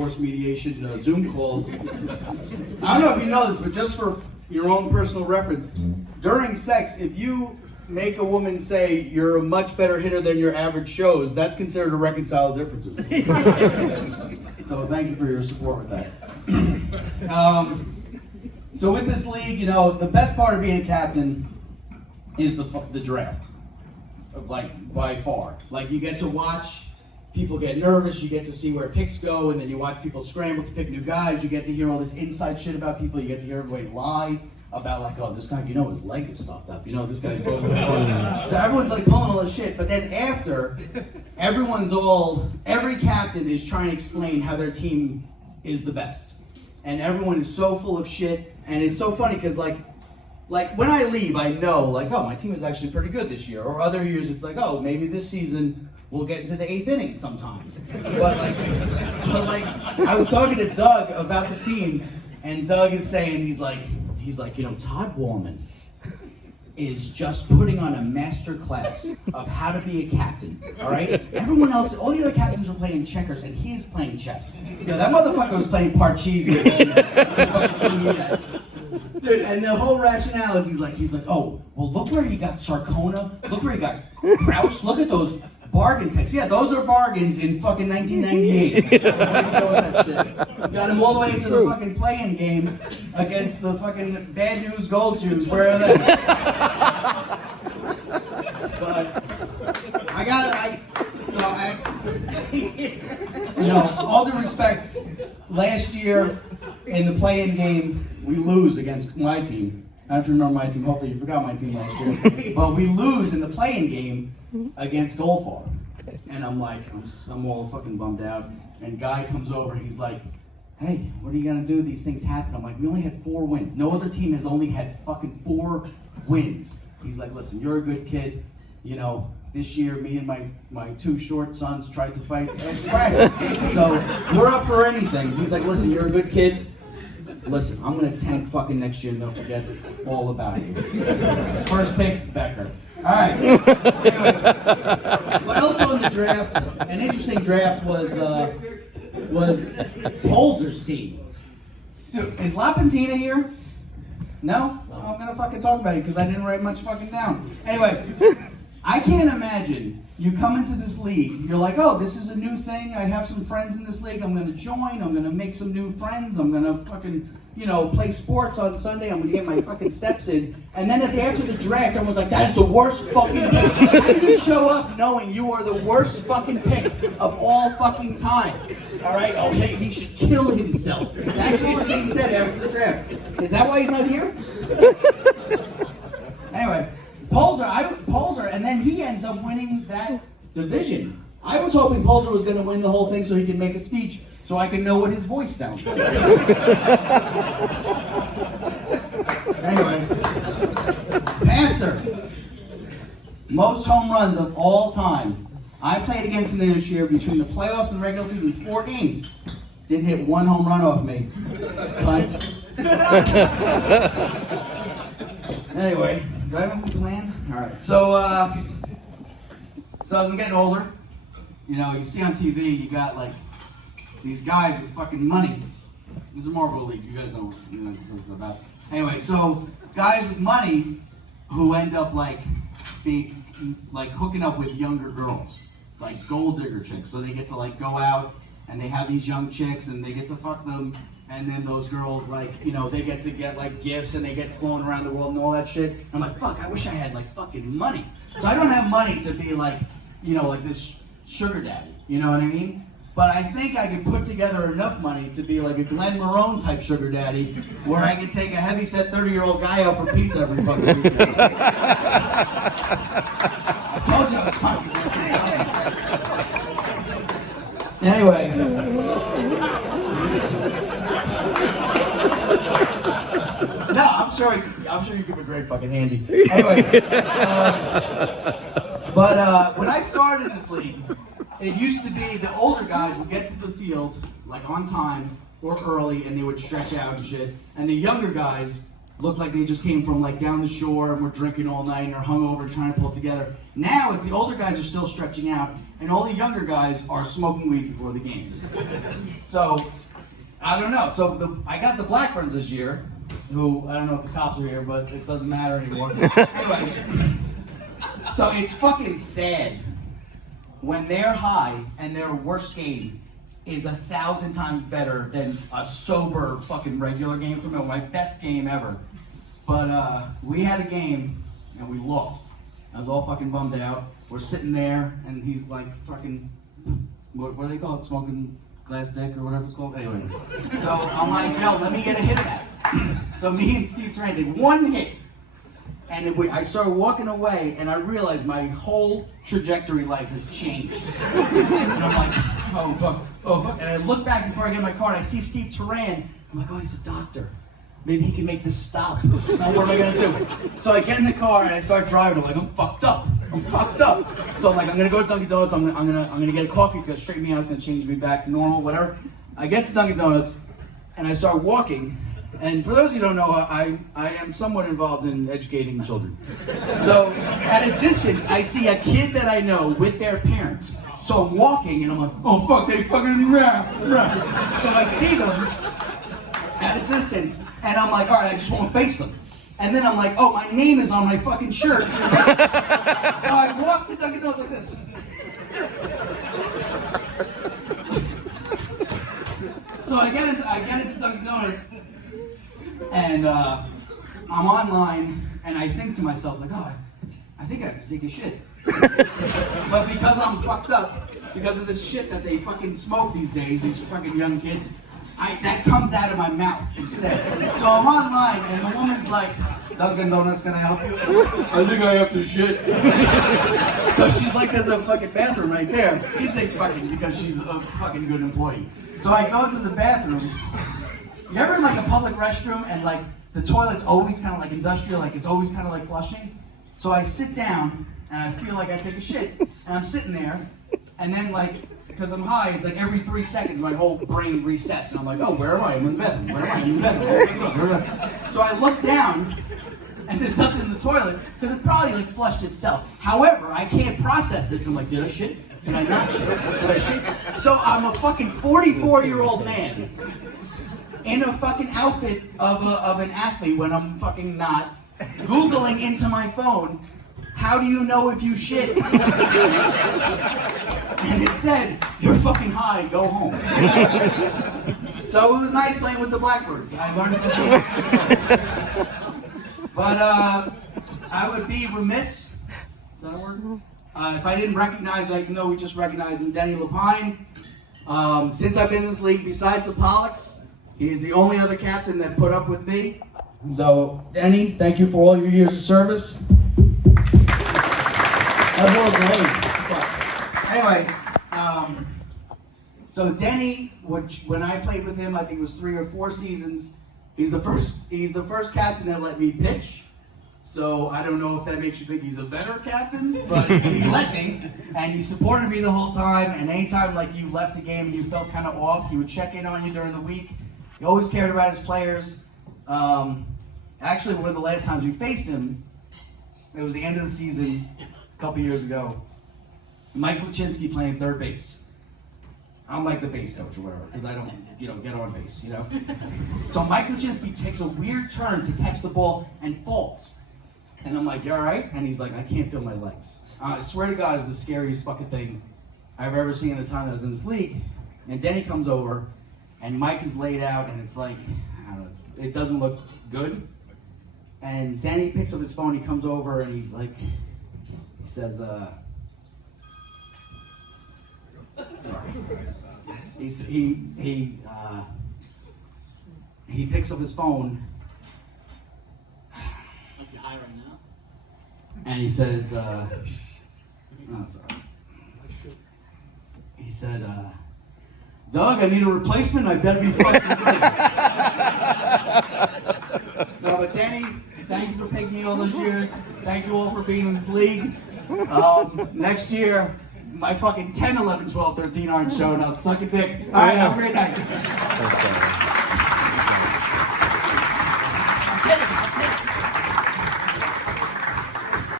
divorce mediation Zoom calls. I don't know if you know this, but just for your own personal reference, during sex, if you make a woman say you're a much better hitter than your average shows, that's considered to reconcile differences. So thank you for your support with that. So with this league, you know, the best part of being a captain is the draft, like by far. Like you get to watch people get nervous, you get to see where picks go, and then you watch people scramble to pick new guys. You get to hear all this inside shit about people. You get to hear everybody lie about like, oh, this guy, you know, his leg is fucked up. You know, this guy's going to So everyone's like pulling all this shit. But then after, every captain is trying to explain how their team is the best. And everyone is so full of shit. And it's so funny because like when I leave, I know like, oh, my team is actually pretty good this year. Or other years, it's like, oh, maybe this season we'll get into the 8th inning sometimes. But like, I was talking to Doug about the teams, and Doug is saying, he's like, you know, Todd Wallman is just putting on a master class of how to be a captain, all right? Everyone else, all the other captains are playing checkers, and he's playing chess. You know, that motherfucker was playing Parcheesi. Dude, and the whole rationale is he's like, oh, well, look where he got Sarcona, look where he got Krause, look at those bargain picks. Yeah, those are bargains in fucking 1998. So where do you go with that shit? Got him all the way into the fucking play-in game against the fucking Bad News Gold Jews. Where are they? But you know, all due respect, last year in the play-in game, we lose against my team. I don't know if you remember my team. Hopefully you forgot my team last year. But we lose in the play-in game against Goldfarb. And I'm like, I'm all fucking bummed out. And Guy comes over and he's like, hey, what are you gonna do if these things happen? I'm like, we only had 4 wins. No other team has only had fucking 4 wins. He's like, listen, you're a good kid. You know, this year me and my 2 short sons tried to fight crack. So we're up for anything. He's like, listen, you're a good kid. Listen, I'm gonna tank fucking next year and they'll forget all about it. First pick, Becker. All right. Anyway, but also in the draft, an interesting draft was Polzer's team. Dude, is Lapentina here? No? Well, I'm gonna fucking talk about it because I didn't write much fucking down. Anyway, I can't imagine you come into this league, you're like, oh, this is a new thing, I have some friends in this league, I'm gonna join, I'm gonna make some new friends, I'm gonna fucking, you know, play sports on Sunday, I'm gonna get my fucking steps in, and then after the draft, everyone's like, that is the worst fucking pick. How did you show up knowing you are the worst fucking pick of all fucking time? Alright? Oh, hey, he should kill himself. That's what was being said after the draft. Is that why he's not here? Anyway. Polzer, and then he ends up winning that division. I was hoping Polzer was going to win the whole thing so he could make a speech, so I could know what his voice sounds like. Anyway, Pastor, most home runs of all time. I played against him this year between the playoffs and regular season, 4 games. Didn't hit 1 home run off me. But anyway. Do I have anything planned? Alright, so as I'm getting older, you know, you see on TV, you got like these guys with fucking money. This is a Marble League, you guys know what it's about. Anyway, so guys with money who end up like hooking up with younger girls, like gold digger chicks. So they get to like go out and they have these young chicks and they get to fuck them. And then those girls, like, you know, they get to get, like, gifts and they get flown around the world and all that shit. I'm like, fuck, I wish I had, like, fucking money. So I don't have money to be, like, you know, like this sugar daddy. You know what I mean? But I think I could put together enough money to be, like, a Glenn Marone type sugar daddy where I could take a heavyset 30-year-old guy out for pizza every fucking weekend. I told you I was fucking good. Anyway. No, I'm sure you give a great fucking handy. Anyway, but when I started this league, it used to be the older guys would get to the field like on time or early, and they would stretch out and shit, and the younger guys looked like they just came from like down the shore and were drinking all night and are hungover trying to pull it together. Now it's the older guys are still stretching out, and all the younger guys are smoking weed before the games. So, I don't know. So I got the Blackburns this year, who, I don't know if the cops are here, but it doesn't matter anymore. Anyway, so it's fucking sad when they're high and their worst game is 1,000 times better than a sober fucking regular game for me. My best game ever. But we had a game and we lost. I was all fucking bummed out. We're sitting there and he's like fucking, what do they call it? Smoking glass dick or whatever it's called? Anyway. So I'm like, yo, let me get a hit of that. So me and Steve Turan did one hit. And I started walking away, and I realized my whole trajectory life has changed. And I'm like, oh fuck. And I look back before I get in my car, and I see Steve Turan. I'm like, oh, he's a doctor. Maybe he can make this stop. Now what am I gonna do? So I get in the car and I start driving. I'm like, I'm fucked up. So I'm like, I'm gonna go to Dunkin' Donuts. I'm gonna get a coffee. It's gonna straighten me out. It's gonna change me back to normal, whatever. I get to Dunkin' Donuts, and I start walking. And for those of you who don't know, I am somewhat involved in educating children. So at a distance, I see a kid that I know with their parents. So I'm walking and I'm like, oh fuck, they fucking rah. So I see them at a distance and I'm like, all right, I just want to face them. And then I'm like, oh, my name is on my fucking shirt. So I walk to Dunkin' Donuts like this. So I get into Dunkin' Donuts. And I'm online, and I think to myself, like, oh, I think I have to take a shit. But because I'm fucked up, because of this shit that they fucking smoke these days, these fucking young kids, that comes out of my mouth instead. So I'm online, and the woman's like, Dunkin' Donuts, can I help you? I think I have to shit. So she's like, there's a fucking bathroom right there. She'd say fucking because she's a fucking good employee. So I go to the bathroom. You ever in like a public restroom and like the toilet's always kind of like industrial, like it's always kind of like flushing? So I sit down and I feel like I take a shit and I'm sitting there and then like, because I'm high, it's like every 3 seconds my whole brain resets and I'm like, oh, where am I? I'm in the bathroom. Where am I? I'm in the bathroom. So I look down and there's nothing in the toilet because it probably like flushed itself. However, I can't process this. I'm like, did I shit? Did I not shit? Did I shit? So I'm a fucking 44-year-old man in a fucking outfit of an athlete when I'm fucking not, Googling into my phone, how do you know if you shit? And it said, you're fucking high, go home. So it was nice playing with the Blackbirds. I learned something. But I would be remiss, is that a word? If I didn't recognize, I know we just recognized him, Denny Lapine. Since I've been in this league, besides the Pollocks, he's the only other captain that put up with me. So, Denny, thank you for all your years of service. Anyway, so Denny, when I played with him, I think it was 3 or 4 seasons. He's the first captain that let me pitch. So I don't know if that makes you think he's a better captain, but he let me, and he supported me the whole time. And anytime like you left the game and you felt kind of off, he would check in on you during the week. He always cared about his players. Actually, one of the last times we faced him, it was the end of the season a couple years ago. Mike Luczynski playing third base. I'm like the base coach or whatever, because I don't, get on base, So Mike Luczynski takes a weird turn to catch the ball and falls. And I'm like, you all right? And he's like, I can't feel my legs. I swear to God, it's the scariest fucking thing I've ever seen in the time that I was in this league. And Denny comes over, and Mike is laid out, and it's like, I don't know, it doesn't look good. And Denny picks up his phone, he comes over, and he's like, he says, sorry. He picks up his phone. Like you're high right now? And he says, oh, sorry. He said, Doug, I need a replacement. I better be fucking ready. No, but Danny, thank you for picking me all those years. Thank you all for being in this league. Next year, my fucking 10, 11, 12, 13 aren't showing up. Suck a dick. All right, have a great night.